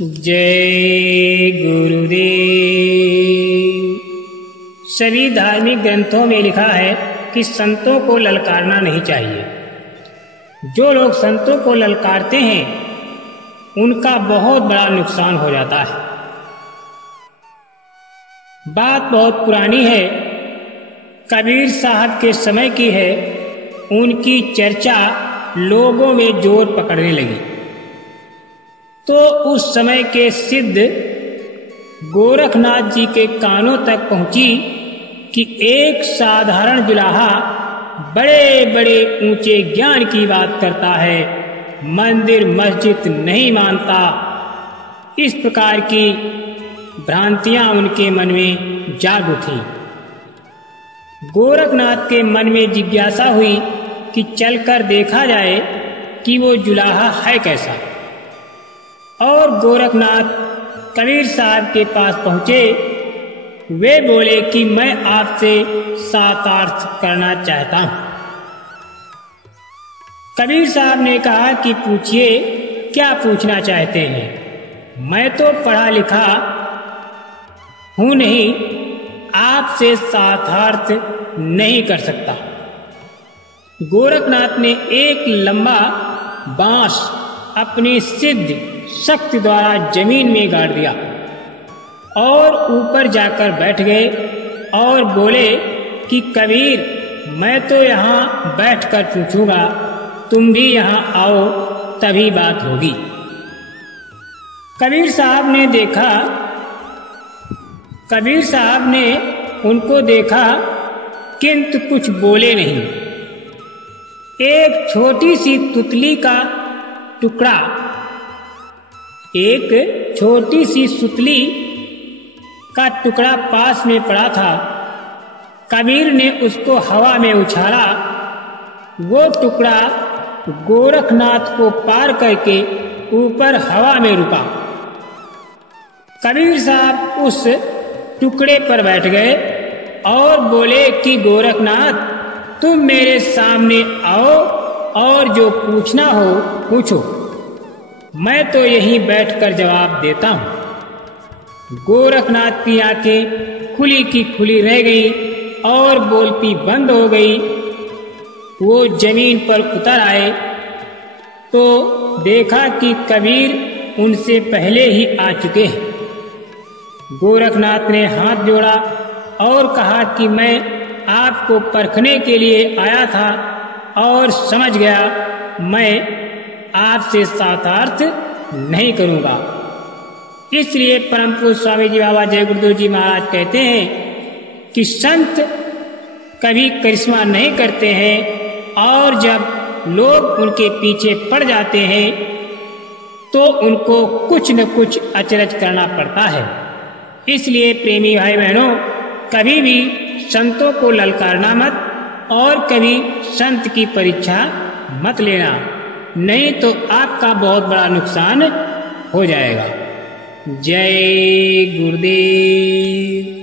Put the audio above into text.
जय गुरुदेव। सभी धार्मिक ग्रंथों में लिखा है कि संतों को ललकारना नहीं चाहिए। जो लोग संतों को ललकारते हैं उनका बहुत बड़ा नुकसान हो जाता है। बात बहुत पुरानी है, कबीर साहब के समय की है। उनकी चर्चा लोगों में जोर पकड़ने लगी तो उस समय के सिद्ध गोरखनाथ जी के कानों तक पहुंची कि एक साधारण जुलाहा बड़े बड़े ऊंचे ज्ञान की बात करता है, मंदिर मस्जिद नहीं मानता। इस प्रकार की भ्रांतियां उनके मन में जाग उठी। गोरखनाथ के मन में जिज्ञासा हुई कि चलकर देखा जाए कि वो जुलाहा है कैसा। और गोरखनाथ कबीर साहब के पास पहुंचे। वे बोले कि मैं आपसे शास्त्रार्थ करना चाहता हूं। कबीर साहब ने कहा कि पूछिए, क्या पूछना चाहते हैं? मैं तो पढ़ा लिखा हूं नहीं, आपसे शास्त्रार्थ नहीं कर सकता। गोरखनाथ ने एक लंबा बांस अपनी सिद्ध शक्ति द्वारा जमीन में गाड़ दिया और ऊपर जाकर बैठ गए और बोले कि कबीर, मैं तो यहाँ बैठकर पूछूंगा, तुम भी यहाँ आओ तभी बात होगी। कबीर साहब ने उनको देखा किंतु कुछ बोले नहीं। एक छोटी सी तुतली का टुकड़ा, एक छोटी सी सुतली का टुकड़ा पास में पड़ा था। कबीर ने उसको हवा में उछाला। वो टुकड़ा गोरखनाथ को पार करके ऊपर हवा में रुका। कबीर साहब उस टुकड़े पर बैठ गए और बोले कि गोरखनाथ, तुम मेरे सामने आओ और जो पूछना हो पूछो, मैं तो यहीं बैठकर जवाब देता हूं। गोरखनाथ की आंखें खुली की खुली रह गई और बोलती बंद हो गई। वो जमीन पर उतर आए तो देखा कि कबीर उनसे पहले ही आ चुके हैं। गोरखनाथ ने हाथ जोड़ा और कहा कि मैं आपको परखने के लिए आया था और समझ गया, मैं आपसे शास्त्रार्थ नहीं करूंगा। इसलिए परम पूज्य स्वामी जी बाबा जय गुरुदेव जी महाराज कहते हैं कि संत कभी करिश्मा नहीं करते हैं और जब लोग उनके पीछे पड़ जाते हैं तो उनको कुछ न कुछ अचरज करना पड़ता है। इसलिए प्रेमी भाई बहनों, कभी भी संतों को ललकारना मत और कभी संत की परीक्षा मत लेना, नहीं तो आपका बहुत बड़ा नुकसान हो जाएगा। जय गुरुदेव।